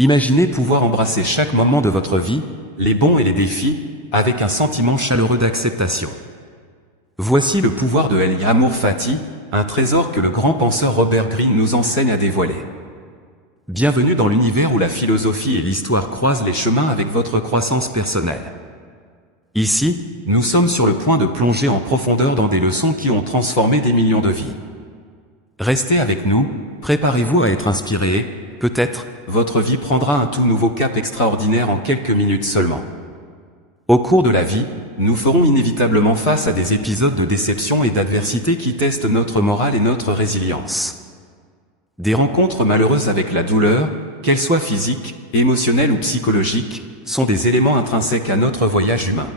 Imaginez pouvoir embrasser chaque moment de votre vie, les bons et les défis, avec un sentiment chaleureux d'acceptation. Voici le pouvoir de El Amor Fati, un trésor que le grand penseur Robert Greene nous enseigne à dévoiler. Bienvenue dans l'univers où la philosophie et l'histoire croisent les chemins avec votre croissance personnelle. Ici, nous sommes sur le point de plonger en profondeur dans des leçons qui ont transformé des millions de vies. Restez avec nous, préparez-vous à être inspiré, peut-être, votre vie prendra un tout nouveau cap extraordinaire en quelques minutes seulement. Au cours de la vie, nous ferons inévitablement face à des épisodes de déception et d'adversité qui testent notre morale et notre résilience. Des rencontres malheureuses avec la douleur, qu'elle soit physique, émotionnelle ou psychologique, sont des éléments intrinsèques à notre voyage humain.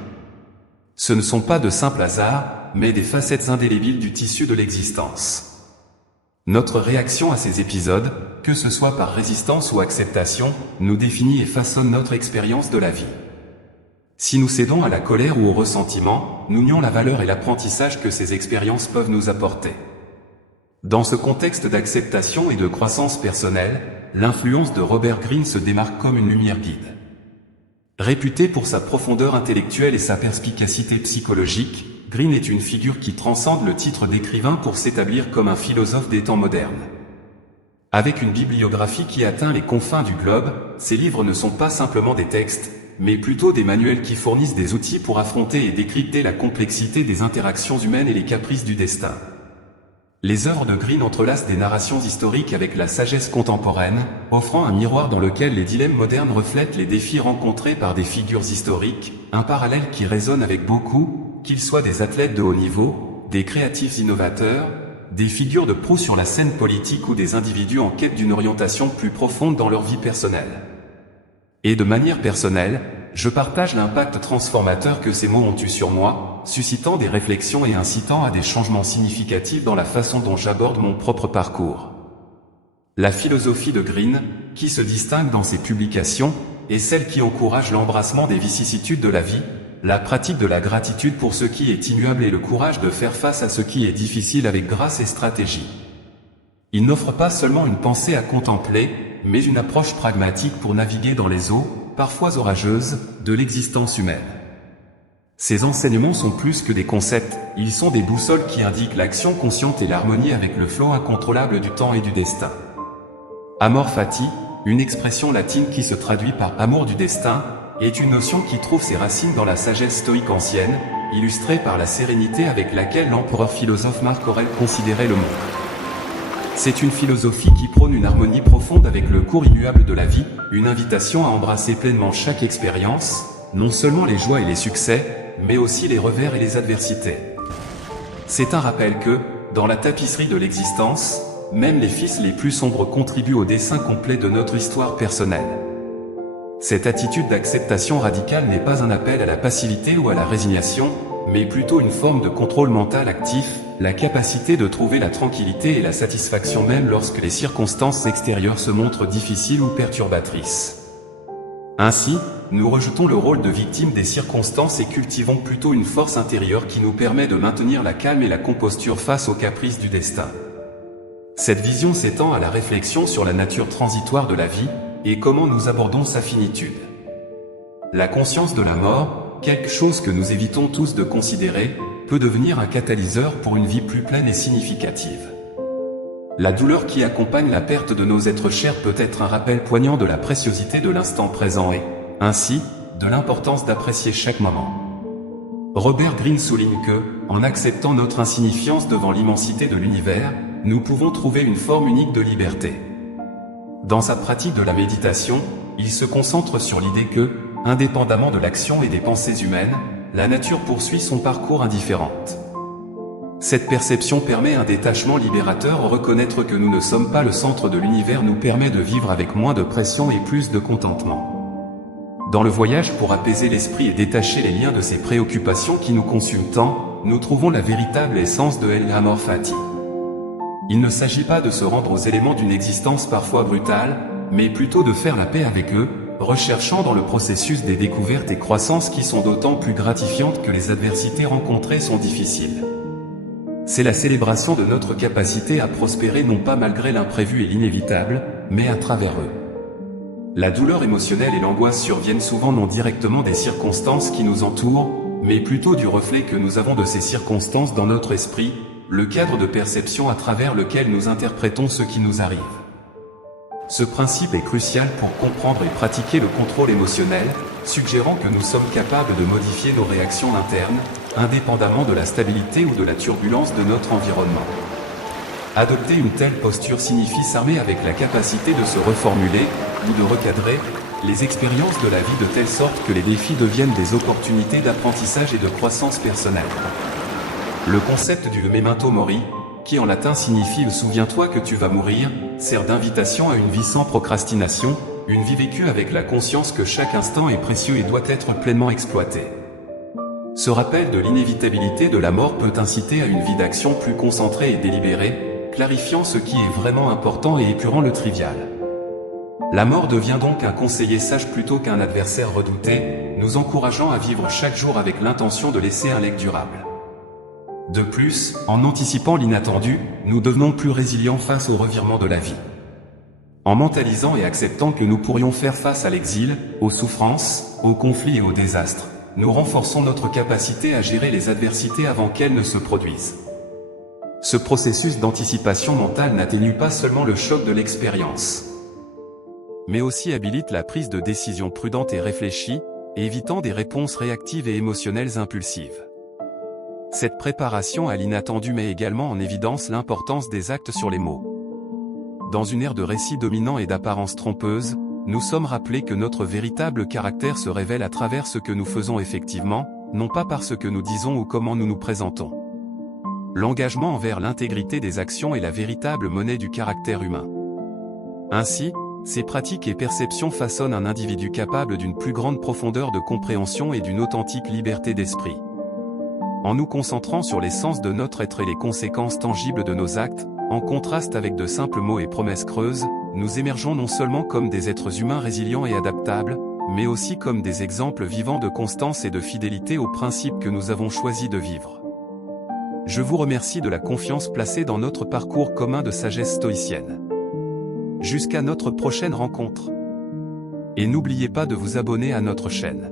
Ce ne sont pas de simples hasards, mais des facettes indélébiles du tissu de l'existence. Notre réaction à ces épisodes, que ce soit par résistance ou acceptation, nous définit et façonne notre expérience de la vie. Si nous cédons à la colère ou au ressentiment, nous nions la valeur et l'apprentissage que ces expériences peuvent nous apporter. Dans ce contexte d'acceptation et de croissance personnelle, l'influence de Robert Greene se démarque comme une lumière guide. Réputé pour sa profondeur intellectuelle et sa perspicacité psychologique, Greene est une figure qui transcende le titre d'écrivain pour s'établir comme un philosophe des temps modernes. Avec une bibliographie qui atteint les confins du globe, ses livres ne sont pas simplement des textes, mais plutôt des manuels qui fournissent des outils pour affronter et décrypter la complexité des interactions humaines et les caprices du destin. Les œuvres de Greene entrelacent des narrations historiques avec la sagesse contemporaine, offrant un miroir dans lequel les dilemmes modernes reflètent les défis rencontrés par des figures historiques, un parallèle qui résonne avec beaucoup, qu'ils soient des athlètes de haut niveau, des créatifs innovateurs, des figures de proue sur la scène politique ou des individus en quête d'une orientation plus profonde dans leur vie personnelle. Et de manière personnelle, je partage l'impact transformateur que ces mots ont eu sur moi, suscitant des réflexions et incitant à des changements significatifs dans la façon dont j'aborde mon propre parcours. La philosophie de Greene, qui se distingue dans ses publications, est celle qui encourage l'embrassement des vicissitudes de la vie, la pratique de la gratitude pour ce qui est immuable et le courage de faire face à ce qui est difficile avec grâce et stratégie. Il n'offre pas seulement une pensée à contempler, mais une approche pragmatique pour naviguer dans les eaux, parfois orageuses, de l'existence humaine. Ces enseignements sont plus que des concepts, ils sont des boussoles qui indiquent l'action consciente et l'harmonie avec le flot incontrôlable du temps et du destin. Amor Fati, une expression latine qui se traduit par amour du destin, est une notion qui trouve ses racines dans la sagesse stoïque ancienne, illustrée par la sérénité avec laquelle l'empereur philosophe Marc Aurèle considérait le monde. C'est une philosophie qui prône une harmonie profonde avec le cours immuable de la vie, une invitation à embrasser pleinement chaque expérience, non seulement les joies et les succès, mais aussi les revers et les adversités. C'est un rappel que, dans la tapisserie de l'existence, même les fils les plus sombres contribuent au dessin complet de notre histoire personnelle. Cette attitude d'acceptation radicale n'est pas un appel à la passivité ou à la résignation, mais plutôt une forme de contrôle mental actif, la capacité de trouver la tranquillité et la satisfaction même lorsque les circonstances extérieures se montrent difficiles ou perturbatrices. Ainsi, nous rejetons le rôle de victime des circonstances et cultivons plutôt une force intérieure qui nous permet de maintenir la calme et la composture face aux caprices du destin. Cette vision s'étend à la réflexion sur la nature transitoire de la vie, et comment nous abordons sa finitude. La conscience de la mort, quelque chose que nous évitons tous de considérer, peut devenir un catalyseur pour une vie plus pleine et significative. La douleur qui accompagne la perte de nos êtres chers peut être un rappel poignant de la préciosité de l'instant présent et, ainsi, de l'importance d'apprécier chaque moment. Robert Greene souligne que, en acceptant notre insignifiance devant l'immensité de l'univers, nous pouvons trouver une forme unique de liberté. Dans sa pratique de la méditation, il se concentre sur l'idée que, indépendamment de l'action et des pensées humaines, la nature poursuit son parcours indifférente. Cette perception permet un détachement libérateur. Reconnaître que nous ne sommes pas le centre de l'univers nous permet de vivre avec moins de pression et plus de contentement. Dans le voyage pour apaiser l'esprit et détacher les liens de ces préoccupations qui nous consument tant, nous trouvons la véritable essence de El Amor Fati. Il ne s'agit pas de se rendre aux éléments d'une existence parfois brutale, mais plutôt de faire la paix avec eux, recherchant dans le processus des découvertes et croissances qui sont d'autant plus gratifiantes que les adversités rencontrées sont difficiles. C'est la célébration de notre capacité à prospérer non pas malgré l'imprévu et l'inévitable, mais à travers eux. La douleur émotionnelle et l'angoisse surviennent souvent non directement des circonstances qui nous entourent, mais plutôt du reflet que nous avons de ces circonstances dans notre esprit, le cadre de perception à travers lequel nous interprétons ce qui nous arrive. Ce principe est crucial pour comprendre et pratiquer le contrôle émotionnel, suggérant que nous sommes capables de modifier nos réactions internes, indépendamment de la stabilité ou de la turbulence de notre environnement. Adopter une telle posture signifie s'armer avec la capacité de se reformuler, ou de recadrer, les expériences de la vie de telle sorte que les défis deviennent des opportunités d'apprentissage et de croissance personnelle. Le concept du memento mori, qui en latin signifie « souviens-toi que tu vas mourir », sert d'invitation à une vie sans procrastination, une vie vécue avec la conscience que chaque instant est précieux et doit être pleinement exploité. Ce rappel de l'inévitabilité de la mort peut inciter à une vie d'action plus concentrée et délibérée, clarifiant ce qui est vraiment important et épurant le trivial. La mort devient donc un conseiller sage plutôt qu'un adversaire redouté, nous encourageant à vivre chaque jour avec l'intention de laisser un legs durable. De plus, en anticipant l'inattendu, nous devenons plus résilients face aux revirements de la vie. En mentalisant et acceptant que nous pourrions faire face à l'exil, aux souffrances, aux conflits et aux désastres, nous renforçons notre capacité à gérer les adversités avant qu'elles ne se produisent. Ce processus d'anticipation mentale n'atténue pas seulement le choc de l'expérience, mais aussi habilite la prise de décisions prudentes et réfléchies, évitant des réponses réactives et émotionnelles impulsives. Cette préparation à l'inattendu met également en évidence l'importance des actes sur les mots. Dans une ère de récits dominants et d'apparences trompeuses, nous sommes rappelés que notre véritable caractère se révèle à travers ce que nous faisons effectivement, non pas par ce que nous disons ou comment nous nous présentons. L'engagement envers l'intégrité des actions est la véritable monnaie du caractère humain. Ainsi, ces pratiques et perceptions façonnent un individu capable d'une plus grande profondeur de compréhension et d'une authentique liberté d'esprit. En nous concentrant sur l'essence de notre être et les conséquences tangibles de nos actes, en contraste avec de simples mots et promesses creuses, nous émergeons non seulement comme des êtres humains résilients et adaptables, mais aussi comme des exemples vivants de constance et de fidélité aux principes que nous avons choisi de vivre. Je vous remercie de la confiance placée dans notre parcours commun de sagesse stoïcienne. Jusqu'à notre prochaine rencontre. Et n'oubliez pas de vous abonner à notre chaîne.